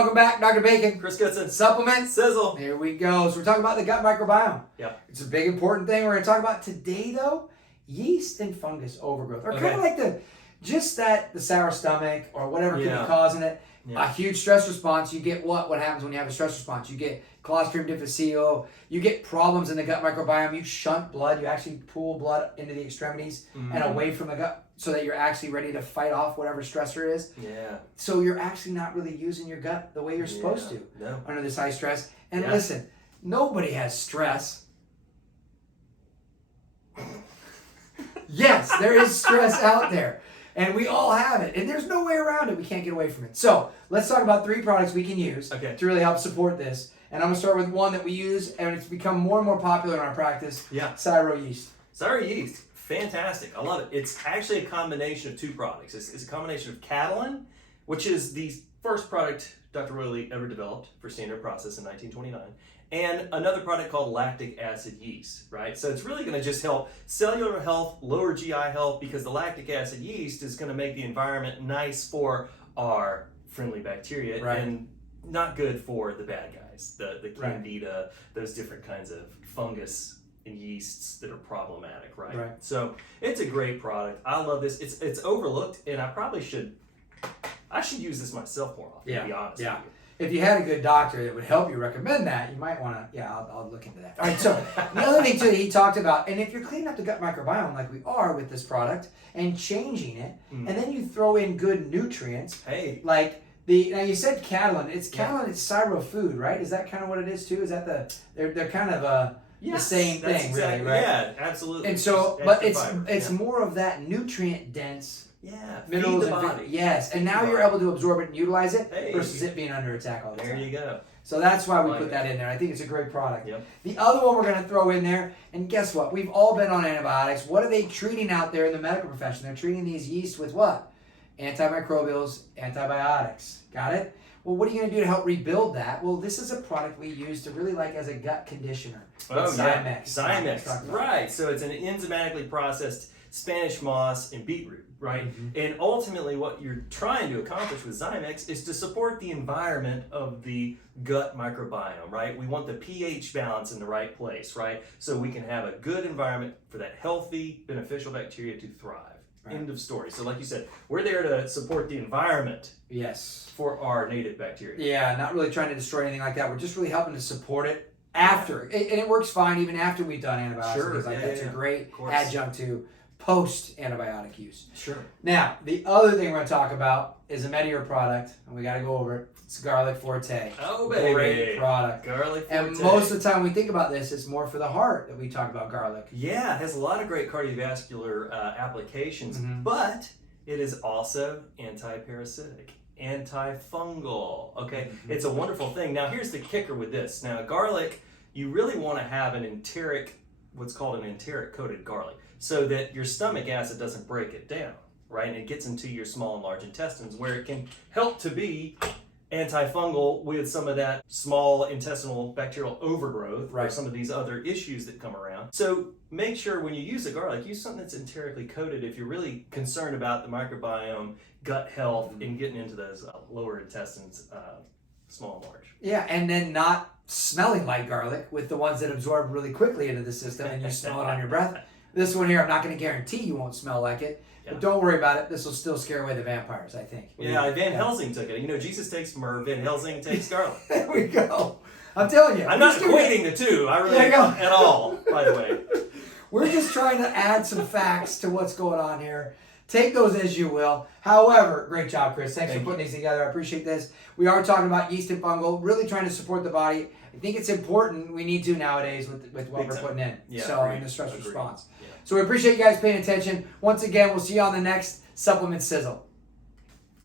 welcome back. Dr. Bacon. Chris Goodson. Supplement. Sizzle. Here we go. So we're talking about the gut microbiome. Yeah. It's a big important thing we're going to talk about today, though. Yeast and fungus overgrowth. Or kind of like the sour stomach or whatever could be causing it. Yeah. A huge stress response. You get what happens when you have a stress response? You get Clostridium difficile. You get problems in the gut microbiome. You shunt blood. You actually pull blood into the extremities and away from the gut so that you're actually ready to fight off whatever stressor is. Yeah. So you're actually not really using your gut the way you're supposed to under this high stress. And listen, nobody has stress. Yes, there is stress out there. And we all have it. And there's no way around it. We can't get away from it. So let's talk about 3 products we can use to really help support this. And I'm going to start with one that we use, and it's become more and more popular in our practice. Yeah. Cyro Yeast. Cyro Yeast. Fantastic. I love it. It's actually a combination of 2 products. It's a combination of Catalin, which is the first product Dr. Roy Lee ever developed for standard process in 1929, and another product called lactic acid yeast, right? So it's really going to just help cellular health, lower GI health, because the lactic acid yeast is going to make the environment nice for our friendly bacteria and not good for the bad guys, the candida, those different kinds of fungus and yeasts that are problematic, right? So it's a great product. I love this. It's overlooked, and I should use this myself more often, to be honest with you. If you had a good doctor that would help you recommend that, you might want to, I'll look into that. All right, so the other thing too that he talked about, and if you're cleaning up the gut microbiome like we are with this product and changing it, and then you throw in good nutrients, like now you said Catalin, it's Cyro food, right? Is that kind of what it is too? Is that they're kind of the same thing, exactly, really, right? Yeah, absolutely. And so, but it's more of that nutrient dense. Minerals feed the body. And now you're able to absorb it and utilize it versus it being under attack all the time. There you go. So that's why we put that in there. I think it's a great product. The other one we're going to throw in there, and guess what? We've all been on antibiotics. What are they treating out there in the medical profession? They're treating these yeast with what? Antimicrobials, antibiotics. Got it? Well, what are you going to do to help rebuild that? Well, this is a product we use to really like as a gut conditioner. Zymex. Zymex. Right. So it's an enzymatically processed Spanish moss and beetroot, right? And ultimately what you're trying to accomplish with Zymex is to support the environment of the gut microbiome, right? We want the pH balance in the right place, right? So we can have a good environment for that healthy, beneficial bacteria to thrive. End of story. So like you said, we're there to support the environment for our native bacteria. Yeah, not really trying to destroy anything like that. We're just really helping to support it after. And it works fine even after we've done antibiotics. That's a great adjunct to post-antibiotic use. Now, the other thing we're going to talk about is a Medior product, and we got to go over it. It's Garlic Forte. Oh, baby. Great product. Garlic Forte. And most of the time we think about this, it's more for the heart that we talk about garlic. Yeah, it has a lot of great cardiovascular applications, but it is also anti-parasitic, antifungal, okay? It's a wonderful thing. Now, here's the kicker with this. Now, garlic, you really want to have an enteric, what's called an enteric-coated garlic, so that your stomach acid doesn't break it down, right? And it gets into your small and large intestines where it can help to be antifungal with some of that small intestinal bacterial overgrowth or some of these other issues that come around. So make sure when you use a garlic, use something that's enterically coated if you're really concerned about the microbiome, gut health, and getting into those lower intestines, small and large. Yeah, and then not smelling like garlic with the ones that absorb really quickly into the system and you smell it on your breath. This one here, I'm not going to guarantee you won't smell like it, but don't worry about it. This will still scare away the vampires, I think. Van Helsing took it. You know, Jesus takes myrrh, Van Helsing takes garlic. There we go. I'm telling you. I'm not equating the two. I really at all, by the way. We're just trying to add some facts to what's going on here. Take those as you will. However, great job, Chris. Thanks for putting these together. I appreciate this. We are talking about yeast and fungal, really trying to support the body. I think it's important. We need to nowadays with what we're putting in. In the stress response. So we appreciate you guys paying attention. Once again, we'll see you on the next Supplement Sizzle.